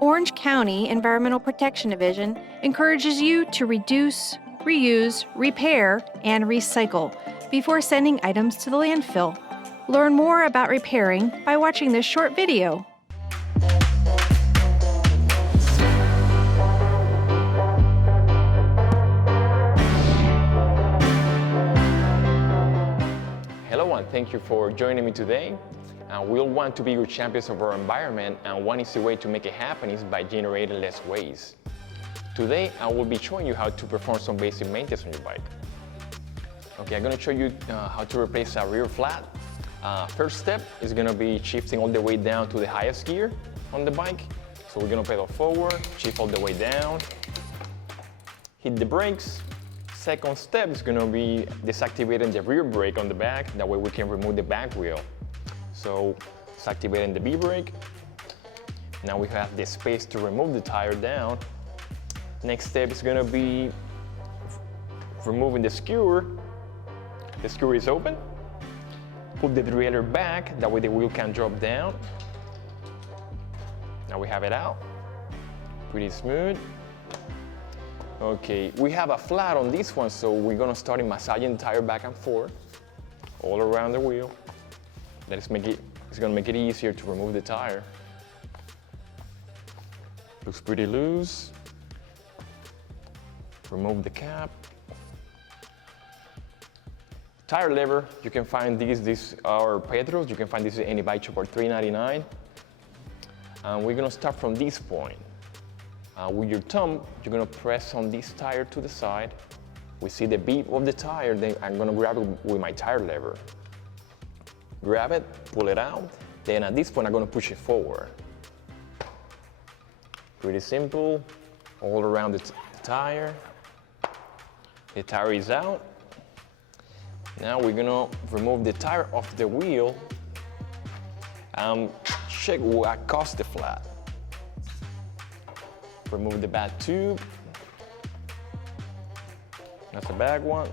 Orange County Environmental Protection Division encourages you to reduce, reuse, repair, and recycle before sending items to the landfill. Learn more about repairing by watching this short video. Hello and thank you for joining me today. We'll want to be good champions of our environment, and one easy way to make it happen is by generating less waste. Today I will be showing you how to perform some basic maintenance on your bike. Okay, I'm going to show you how to replace a rear flat. First step is going to be shifting all the way down to the highest gear on the bike. So we're going to pedal forward, shift all the way down, hit the brakes. Second step is going to be deactivating the rear brake on the back. That way we can remove the back wheel. So it's activating the B brake. Now we have the space to remove the tire down. Next step is going to be removing the skewer. The skewer is open. Put the derailleur back. That way the wheel can drop down. Now we have it out. Pretty smooth. Okay, we have a flat on this one, so we're gonna start massaging the tire back and forth, all around the wheel. It's gonna make it easier to remove the tire. Looks pretty loose. Remove the cap. Tire lever, you can find these are Pedro's. You can find this at any bike shop for $3.99. And we're gonna start from this point. With your thumb, you're gonna press on this tire to the side. We see the beep of the tire, then I'm gonna grab it with my tire lever. Grab it, pull it out, then at this point I'm gonna push it forward. Pretty simple, all around the tire. The tire is out. Now we're gonna remove the tire off the wheel and check what caused the flat. Remove the bad tube. That's a bad one.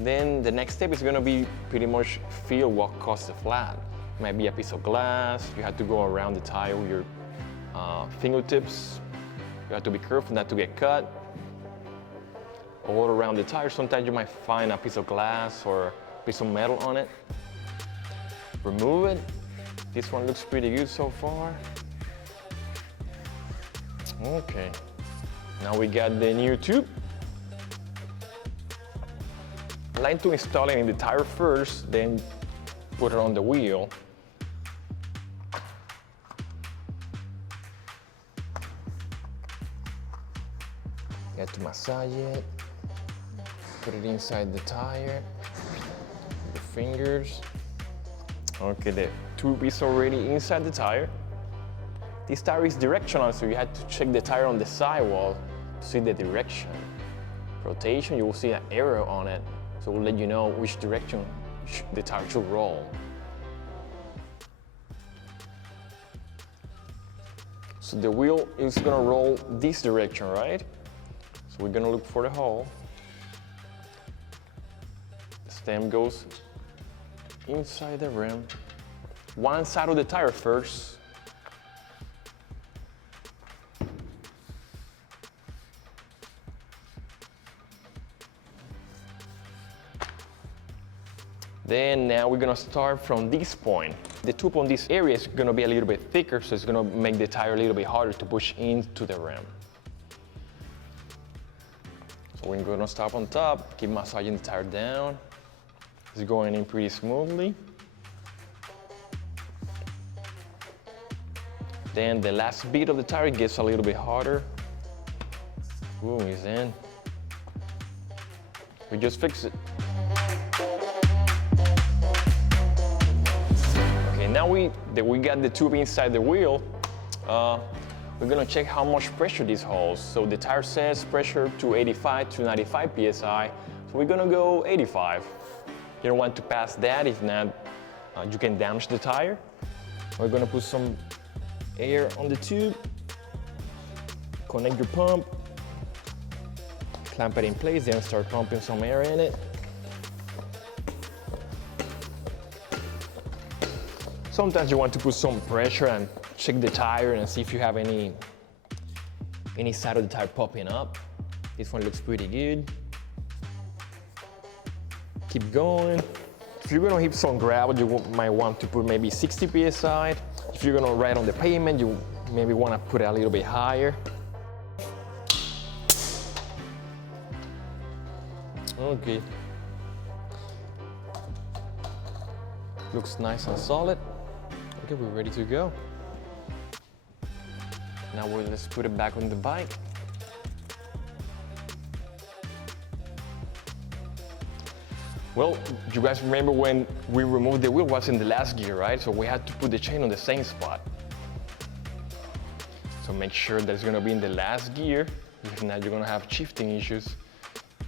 Then the next step is gonna be pretty much feel what caused the flat. It might be a piece of glass. You have to go around the tire with your fingertips. You have to be careful not to get cut. All around the tire, sometimes you might find a piece of glass or a piece of metal on it. Remove it. This one looks pretty good so far. Okay, now we got the new tube. I like to install it in the tire first, then put it on the wheel. You have to massage it, put it inside the tire, with your fingers. Okay, the tube is already inside the tire. This tire is directional, so you have to check the tire on the sidewall to see the direction. Rotation, you will see an arrow on it, so it will let you know which direction the tire should roll. So the wheel is gonna roll this direction, right? So we're gonna look for the hole. The stem goes inside the rim. One side of the tire first. Then now we're gonna start from this point. The tube on this area is gonna be a little bit thicker, so it's gonna make the tire a little bit harder to push into the rim. So we're gonna start on top, keep massaging the tire down. It's going in pretty smoothly. Then the last bit of the tire gets a little bit harder. Boom, it's in. We just fix it. Now we got the tube inside the wheel, we're gonna check how much pressure this holds. So the tire says pressure to 85 to 95 PSI, so we're gonna go 85. You don't want to pass that, if not, you can damage the tire. We're gonna put some air on the tube, connect your pump, clamp it in place, then start pumping some air in it. Sometimes you want to put some pressure and check the tire and see if you have any any side of the tire popping up. This one looks pretty good. Keep going. If you're gonna hit some gravel, you might want to put maybe 60 psi. If you're gonna ride on the pavement, you maybe wanna put it a little bit higher. Okay. Looks nice and solid. Okay, we're ready to go. Now let's put it back on the bike. Well, you guys remember when we removed the wheel was in the last gear, right? So we had to put the chain on the same spot. So make sure that it's gonna be in the last gear. If not, you're gonna have shifting issues.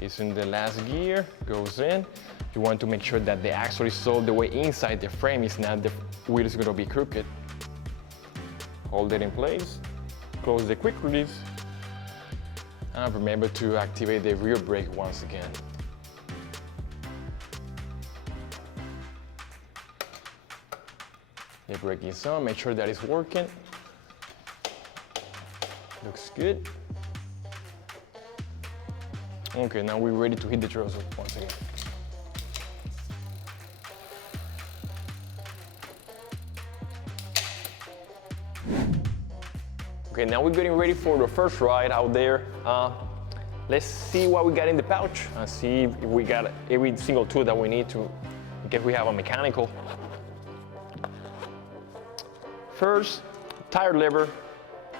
It's in the last gear, goes in. You want to make sure that the axle is all the way inside the frame, it's not the wheel is gonna be crooked. Hold it in place, close the quick release, and remember to activate the rear brake once again. The brake is on, make sure that it's working. Looks good. Okay, now we're ready to hit the trails once again. Okay, now we're getting ready for the first ride out there. Let's see what we got in the pouch and see if we got every single tool that we need to, in case we have a mechanical. First, tire lever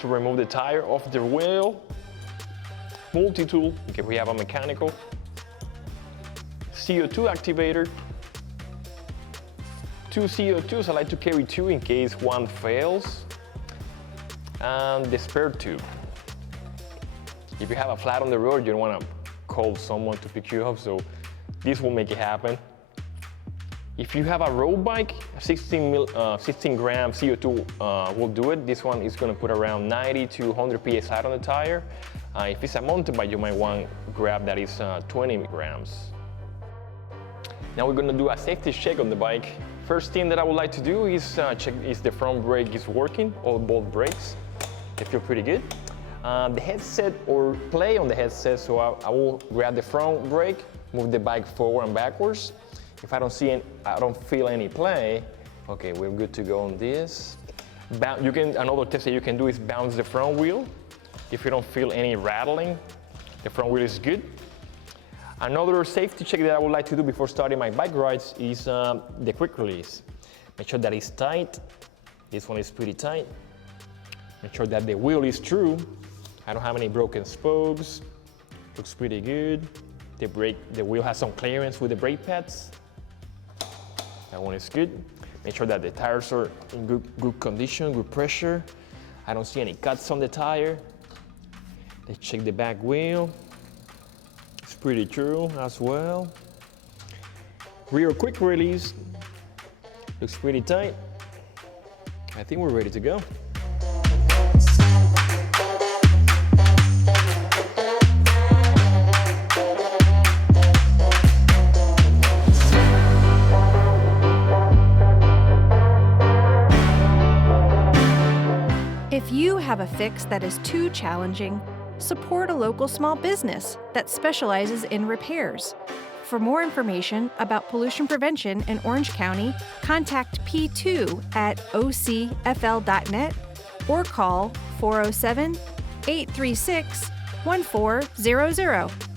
to remove the tire off the wheel. Multi-tool, in case we have a mechanical. CO2 activator. 2 CO2s, I like to carry 2 in case one fails. And the spare tube. If you have a flat on the road, you don't want to call someone to pick you up, so this will make it happen. If you have a road bike, 16 gram CO2 will do it. This one is going to put around 90 to 100 psi on the tire. If it's a mountain bike, you might want to grab that is 20 grams. Now we're going to do a safety check on the bike. First thing that I would like to do is check if the front brake is working, all both brakes. They feel pretty good. The headset or play on the headset, so I will grab the front brake, move the bike forward and backwards. If I don't feel any play, okay, we're good to go on this. Another test that you can do is bounce the front wheel. If you don't feel any rattling, the front wheel is good. Another safety check that I would like to do before starting my bike rides is the quick release. Make sure that it's tight. This one is pretty tight. Make sure that the wheel is true. I don't have any broken spokes. Looks pretty good. The wheel has some clearance with the brake pads. That one is good. Make sure that the tires are in good condition, good pressure. I don't see any cuts on the tire. Let's check the back wheel. It's pretty true as well. Rear quick release. Looks pretty tight. I think we're ready to go. If you have a fix that is too challenging, support a local small business that specializes in repairs. For more information about pollution prevention in Orange County, contact P2 at ocfl.net or call 407-836-1400.